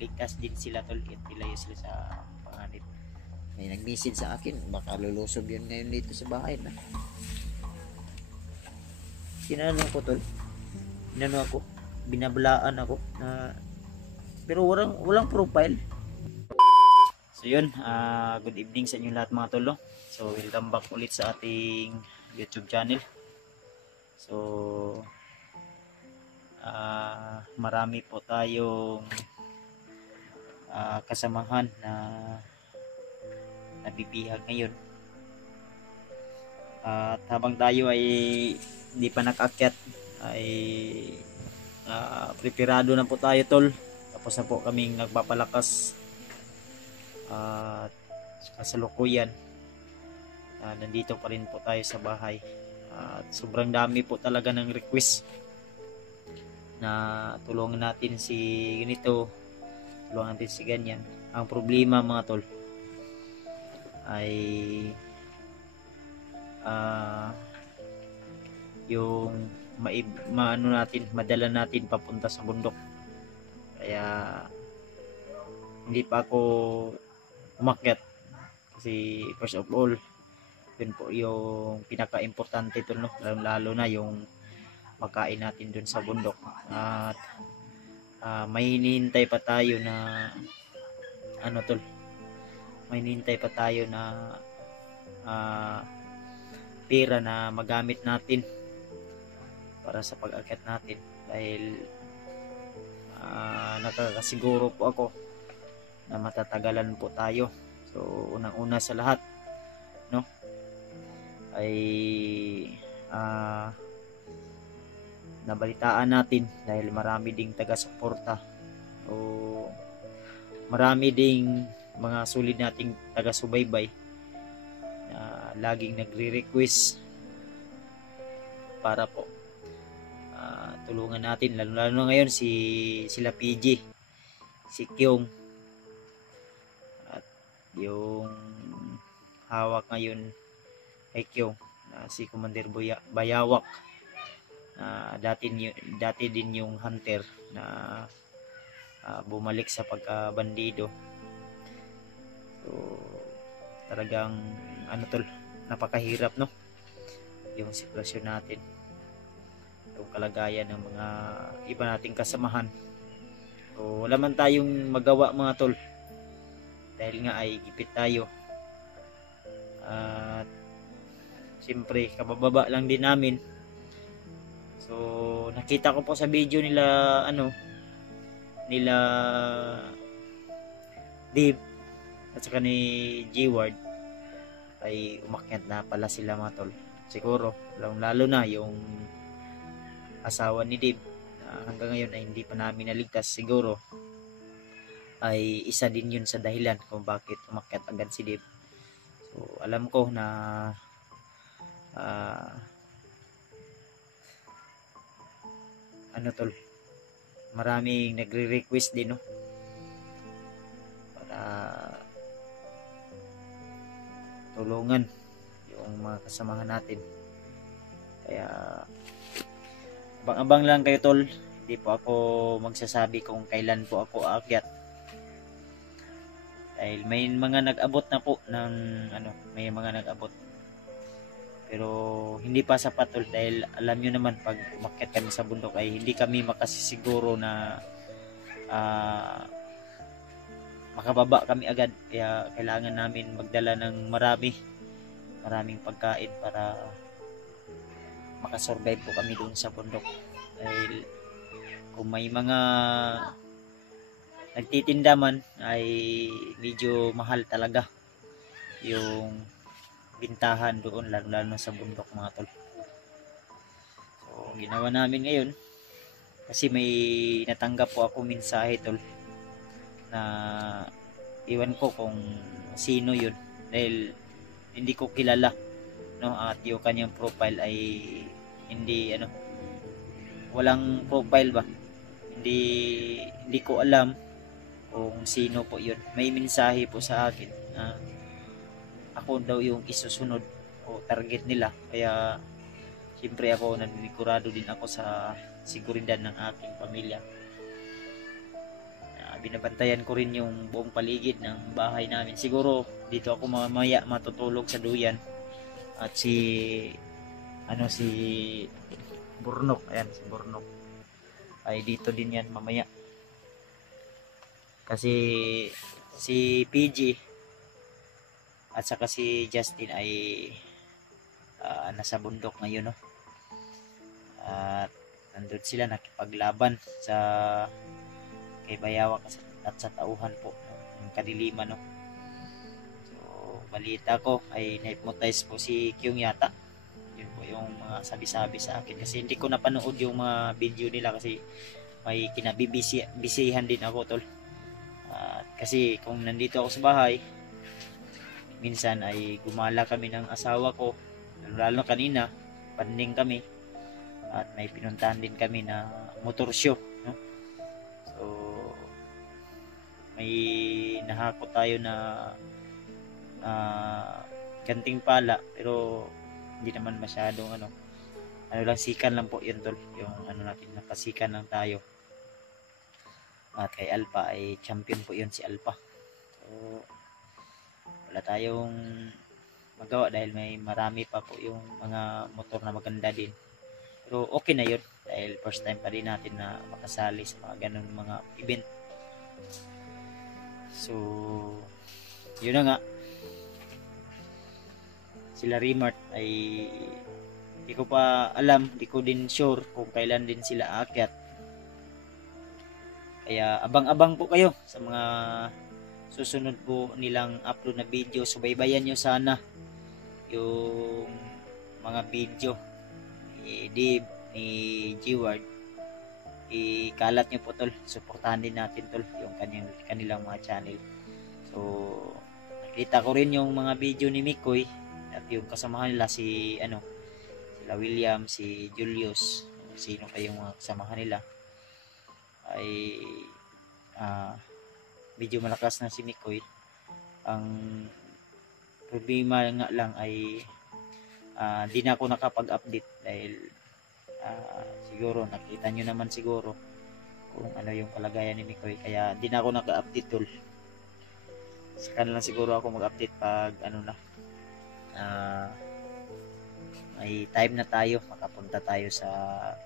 ligtas din sila tol, ilayo sila sa panganib. May nag-message sa akin, baka lulusob yun ngayon dito sa bahay na. Tinanong ko tol, inano ako, binabalaan ako na, pero walang profile. So yun, good evening sa inyo lahat mga tol, no? So welcome back ulit sa ating YouTube channel. So marami po tayong kasamahan na nabibihag ngayon. At habang tayo ay hindi pa nakaakyat ay preparado na po tayo tol. Tapos na po kaming nagpapalakas at kasalukuyan nandito pa rin po tayo sa bahay. At sobrang dami po talaga ng request na tulungan natin si ganito, tulungan natin si ganyan. Ang problema mga tol ay yung maano natin, madala natin papunta sa bundok. Kaya hindi pa ako umakyat kasi first of all yun po yung pinaka-importante tol, no? Lalo na yung makain natin dun sa bundok. At may hinihintay pa tayo na ano tol, may hinihintay pa tayo na pera na magamit natin para sa pag-akyat natin, dahil nakakasiguro po ako na matatagalan po tayo. So unang-una sa lahat, no, ay nabalitaan natin dahil marami ding taga-suporta o marami ding mga solid nating taga-subaybay na laging nagre-request para po tulungan natin, lalo ngayon sila PG, si Kyong, at yung hawak ngayon kay Kyong si Commander Bayawak, dati din yung hunter na bumalik sa pagkabandido. So talagang ano tol, napakahirap, no, yung sitwasyon natin, yung kalagayan ng mga iba nating kasamahan. So wala man tayong magawa mga tol, dahil nga ay gipit tayo. At siyempre kabababa lang din namin. So nakita ko po sa video nila nila Dave at saka ni G-Ward ay umakyat na pala sila mga tol. Siguro lalo na yung asawa ni Dave hanggang ngayon ay hindi pa namin naligtas. Siguro ay isa din yun sa dahilan kung bakit umakyat agad si Dave. So alam ko na tol, maraming nagre-request din, no, para tulungan yung mga kasamahan natin. Kaya abang-abang lang kayo tol, hindi po ako magsasabi kung kailan po ako aakyat, dahil may mga nag-abot na po ng may mga nag-abot, pero hindi pa sapat tol, dahil alam nyo naman pag umakyat kami sa bundok ay hindi kami makasisiguro na makababa kami agad. Kaya kailangan namin magdala ng maraming pagkain para makasurvive po kami doon sa bundok. Dahil kung may mga nagtitinda man ay medyo mahal talaga yung bintahan doon, lalo na sa bundok mga tol. So ginawa namin ngayon kasi may natanggap po ako mensahe tol na iwan ko kung sino yun, dahil hindi ko kilala, no, at yung kanyang profile ay hindi walang profile ba, hindi ko alam kung sino po yun. May mensahe po sa akin na ako daw yung isusunod o target nila, kaya siyempre ako naninikurado din ako sa seguridad ng aking pamilya. binabantayan ko rin yung buong paligid ng bahay namin. Siguro dito ako mamaya matutulog sa duyan. At si Burnok, ayan si Burnok ay dito din yan mamaya. Kasi si PG at saka si Justin ay nasa bundok ngayon, no? At nandun sila nakipaglaban sa kay Bayawak at sa tauhan po ng kadiliman, no? So balita ko ay na-hypnotize po si Kyung yata. Yun po yung mga sabi-sabi sa akin, kasi hindi ko napanood yung mga video nila kasi may kinabibisihan din ako, tol. Kasi kung nandito ako sa bahay, minsan ay gumala kami ng asawa ko, lalo kanina panding kami, at may pinuntahan din kami na motor show, no? So may nahako tayo na ganting pala, pero hindi naman masyadong ano lang, sikan lang po yun, tol. Yung ano natin, nakasikan lang tayo. At kay Alpha ay champion po yun, si Alpha. So wala tayong magawa dahil may marami pa po yung mga motor na maganda din. Pero okay na yun dahil first time pa din natin na makasali sa mga ganun mga event. So yun na nga, sila Remart ay di ko pa alam, di ko din sure kung kailan din sila aakyat. Kaya abang-abang po kayo sa mga susunod po nilang upload na video. Subaybayan nyo sana yung mga video ni Dave, ni G-Ward. Ikalat nyo po, tol. Suportahan din natin, tol, yung kanilang mga channel. So nakita ko rin yung mga video ni Mikoy at yung kasamahan nila sila William, si Julius, sino kayong mga kasamahan nila, ay medyo malakas na si Mikoy. Ang problema nga lang ay di na ako nakapag-update dahil siguro nakita nyo naman siguro kung ano yung kalagayan ni Mikoy, kaya di na ako naka-update, tol. Saka na lang siguro ako mag-update pag may time na tayo, makapunta tayo sa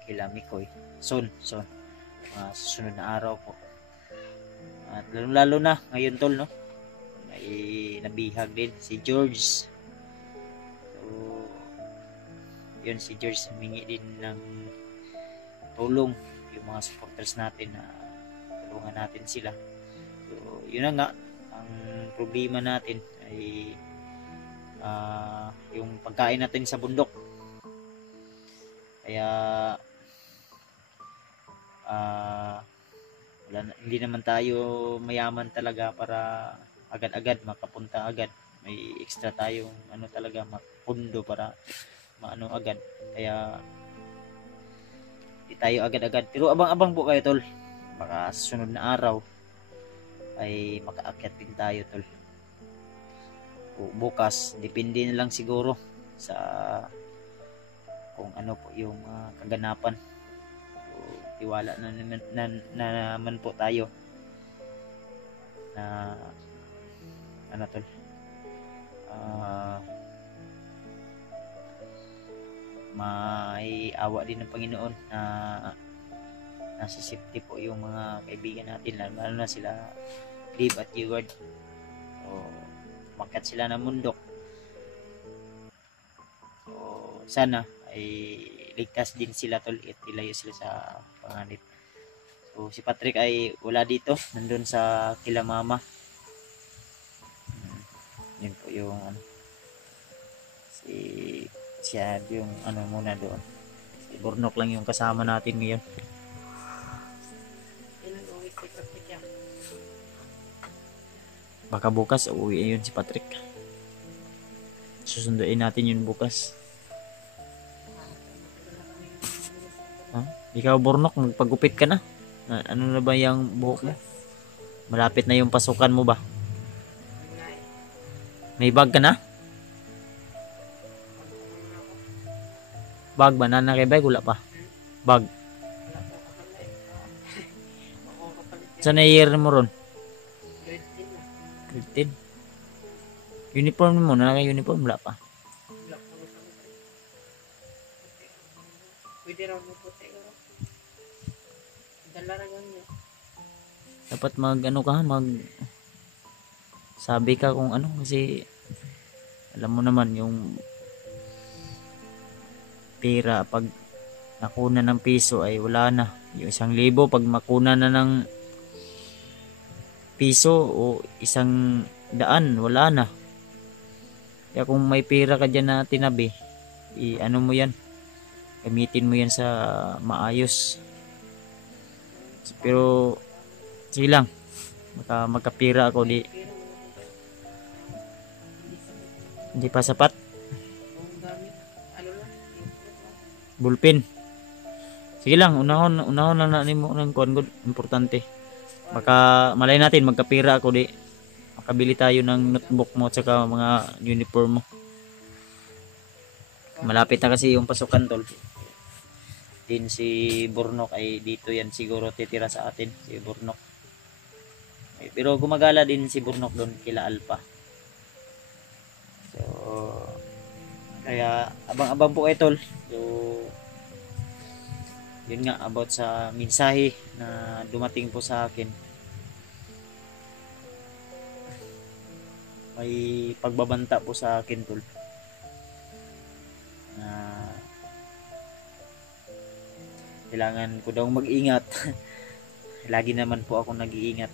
kila Mikoy soon, mga susunod na araw po. At lalo na ngayon, tol, no, may nabihag din si George. So yun, si George humingi din ng tulong, yung mga supporters natin na tulungan natin sila. So yun na nga, ang problema natin ay yung pagkain natin sa bundok. Kaya hindi naman tayo mayaman talaga para agad-agad makapunta agad. May extra tayong talaga mapundo para maano agad. Kaya hindi tayo agad-agad, pero abang-abang po kayo, tol. Baka sunod na araw ay makaakyat din tayo, tol. Bukas, depende na lang siguro sa kung ano po yung kaganapan. So, tiwala na naman po tayo na tol, may awa din ng Panginoon na nasa safety po yung mga kaibigan natin, lalo na sila Dave at Eward. So makat sila ng mundok. So sana ay ligtas din sila, tol, at ilayo sila sa panganib. So si Patrick ay wala dito, nandun sa kila mama. Yun po yung siya yung muna doon. Si Burnok lang yung kasama natin ngayon. Baka bukas uuwi yun si Patrick. Susunduin natin yun bukas. Ikaw, Burnok, magpagupit ka na. Ano na ba yung buhok mo? Malapit na yung pasukan mo ba? May bag ka na? Bag ba? Nanakay bag? Wala pa. Bag. Saan na year mo ron? Grade 10 na. Grade 10. Uniform mo na uniform wala pa. Wala ko na sa mga. Pwede raw mo puti ko. Dala ra ganyan. Dapat mag ano ka, mag sabi ka kung ano kasi alam mo naman yung pera pag nakuna ng piso ay wala na. Yung 1,000 pag makuna na ng piso o 100 wala na. Kaya kung may pera ka dyan na tinabi, ano mo yan, gamitin mo yan sa maayos. Pero sige lang, magkapira ako hindi pa sapat. Ang dami. Ano lang? Bulpin. Sige lang, unahon lang na nimo ng kuan good, importante. Baka malay natin magkapira ako di. Makabili tayo ng notebook mo at saka mga uniform mo. Malapit na kasi yung pasukan tol. Din si Burnok ay dito yan siguro titira sa atin, si Burnok. Pero gumagala din si Burnok doon kila Alpha. So kaya abang-abang po kayo tol. So yun nga about sa mensahe na dumating po sa akin. May pagbabanta po sa akin tol. Na kailangan ko daw mag-ingat. Lagi naman po ako nag-iingat.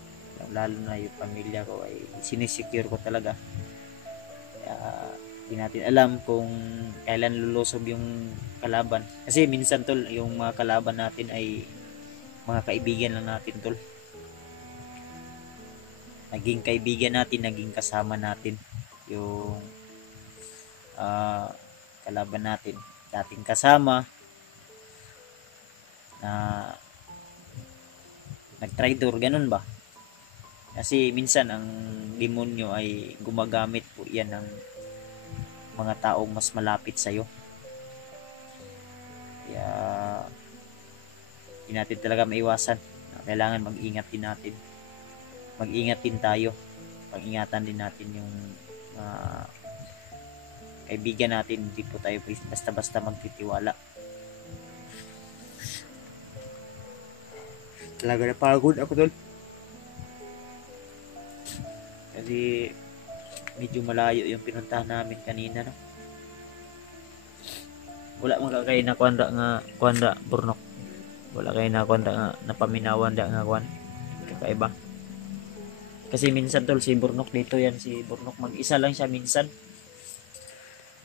Lalo na yung pamilya ko ay sinisecure ko talaga. Kaya hindi natin alam kung kailan lulusob yung kalaban. Kasi minsan tol, yung mga kalaban natin ay mga kaibigan lang natin tol. Naging kaibigan natin, naging kasama natin yung kalaban natin. Dating kasama na nag-traitor, ganun ba? Kasi minsan ang demonyo ay gumagamit po yan ng mga taong mas malapit sa'yo. Kaya hindi natin talaga maiwasan. Kailangan mag-ingat din natin. Mag-ingat din tayo. Pag-ingatan din natin yung kaibigan natin. Hindi po tayo basta-basta magtitiwala. Talaga napagod ako doon. Kasi medyo malayo yung pinuntahan namin kanina, no? Wala man kayo na kuanda Burnok. Wala kayo na kuanda nga napaminawan da nga kuan. Kakaiba. Kasi minsan tol si Burnok dito yan, si Burnok mag-isa lang siya minsan.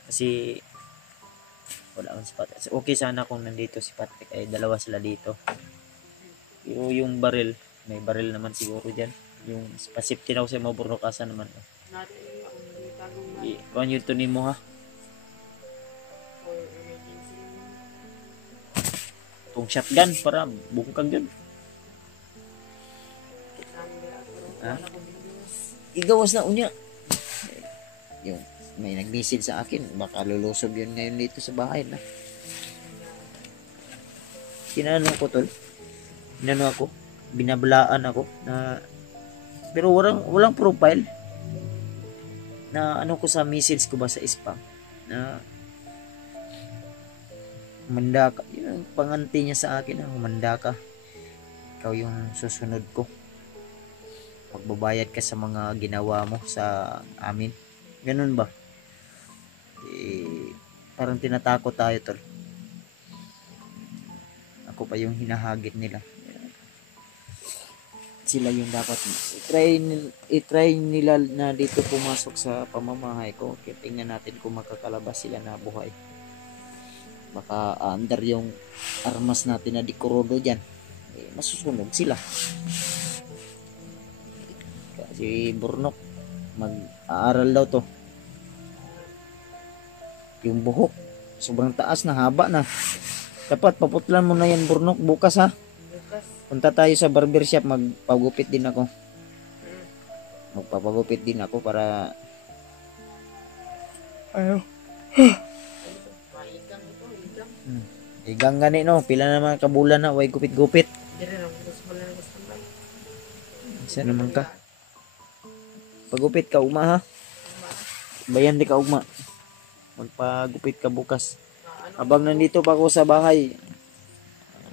Kasi wala man si Patrick. Okay sana kung nandito si Patrick ay dalawa sila dito. Pero yung baril, may baril naman siguro dyan. Yung pa-safety na ako sa mga Burnok asa naman. Natin yung tanong na Kuhan yun to ni mo ha. for emergency. Itong shotgun para bungkag yun. Ha? Igawas na unya. Yung may nag-message sa akin, baka lulusob yun ngayon dito sa bahay na. Tinanong ko tol. Inano ako, binabalaan ako na pero walang profile na ano ko sa message ko ba sa spam na humanda ka, yun ang panganti niya sa akin na humanda ka, ikaw yung susunod ko, magbabayad ka sa mga ginawa mo sa amin, ganun ba? Parang tinatakot tayo tol, ako pa yung hinahagit nila. Sila yung dapat i-try nila na dito pumasok sa pamamahay ko. Kaya tingnan natin kung makakalabas sila na buhay. Baka under yung armas natin na dikurodo dyan. Masusunog sila. Kasi Burnok, mag-aaral daw to. Yung buhok, sobrang taas na, haba na. Dapat paputlan mo na yan Burnok bukas ha. Punta tayo sa barbershop, magpagupit din ako. Magpapagupit din ako para igang gani no, pila na mga kabulan na way gupit-gupit. Dire lang gusto mo lang gusto mo. Isa naman ka. Pagupit ka ugma ha. Bayan di ka ugma. Magpagupit ka bukas. Habang nandito pa ako sa bahay,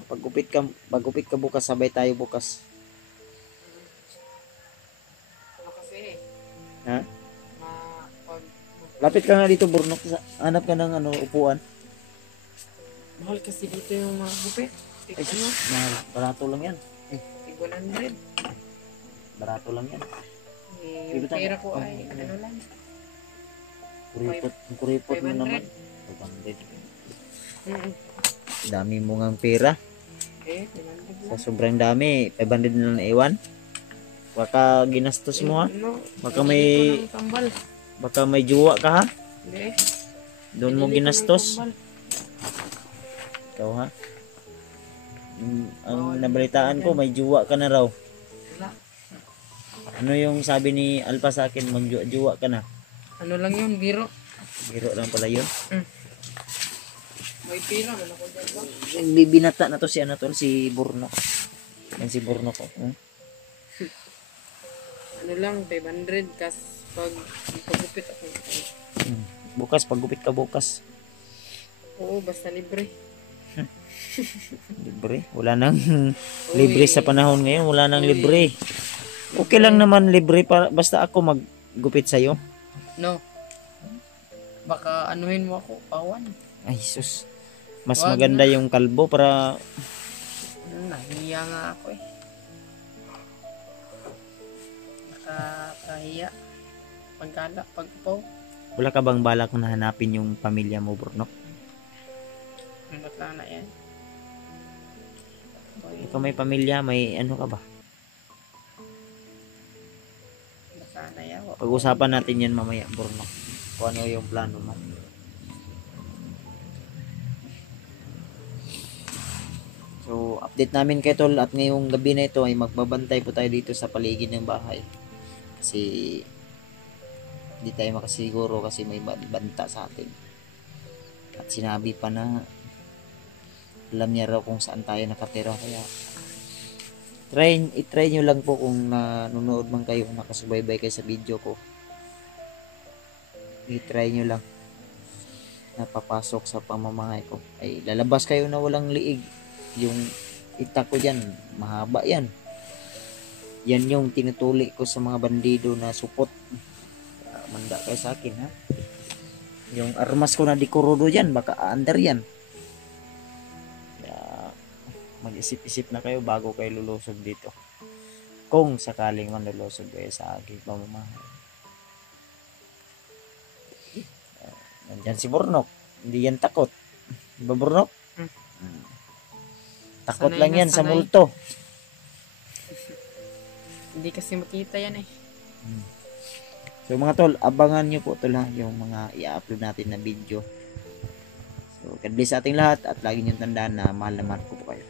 pagupit ka bukas, sabay tayo bukas. Ano kasi, Ha? pag Lapit ka nga dito, Burnok. Hanap ka ng upuan. mahal kasi dito yung mga gupit. Tig Ay, ano, mahal. Barato lang yan. tig 100. Barato lang yan. Eh, yung Ibutan. pera ko ay ano lang. Kuripot mo 500. naman. 500. Mm. Dami mo ngang pera. Eh, 500 Sa lang. sobrang dami, 500 na lang naiwan. Baka ginastos mo ha. No, Baka bibili may- ko ng tambal. Baka may juwa ka ha. Hindi. Doon mo Bibili ko ng ginastos. tambal. Ikaw ha. Ang nabalitaan ko, may juwa ka na raw. Wala. Ano yung sabi ni Alpa sa akin, magjuwa ka na. Ano lang yun, biro. Biro lang pala yun. May pera, man ako dyan ba? Nagbibinata na to si ano tol, si Burno. Yan si Burno ko. Ano lang, 500 kas pagupit ako. Bukas, paggupit ka bukas. Oo, basta libre. Libre. Wala nang Uy. libre sa panahon ngayon. Wala nang libre. Okay lang naman libre para basta ako maggupit sa'yo. No. Baka anuhin mo ako, pawan. Ay, sus. Mas Wag maganda yung kalbo para Nahiya nga ako eh. Nakakahiya. Pagkala, pagpaw. wala ka bang balak na hanapin yung pamilya mo, Burno? Baka na yan. Ikaw may pamilya, may ano ka ba? Baka na yan. Pag-usapan natin yan mamaya, Burno. Kung ano yung plano mo. So, update namin kay Tol at ngayong gabi na ito ay magbabantay po tayo dito sa paligid ng bahay. Kasi hindi tayo makasiguro kasi may banta sa atin. At sinabi pa na alam niya raw kung saan tayo nakatira. Kaya i-try nyo lang po kung nanonood man kayo, nakasubaybay kayo sa video ko. I-try nyo lang na papasok sa pamamahay ko. Ay lalabas kayo na walang liig. Yung itak ko dyan, mahaba yan. Yan yung tinutuli ko sa mga bandido na supot. Manda kayo sa akin ha. Yung armas ko na dikurudo dyan, baka under yan. Kaya mag-isip-isip na kayo bago kayo lulusog dito. Kung sakaling man lulusog kayo sa aking pamamahay. Nandyan si Burnok. Hindi yan takot. Diba Burnok? Takot Sanay lang na yan sa sanay. multo. Hindi kasi makita yan eh. So mga tol, abangan nyo po tol ha, yung mga i-upload natin na video. So God bless sa ating lahat at lagi nyo tandaan na mahal na mahal ko po kayo.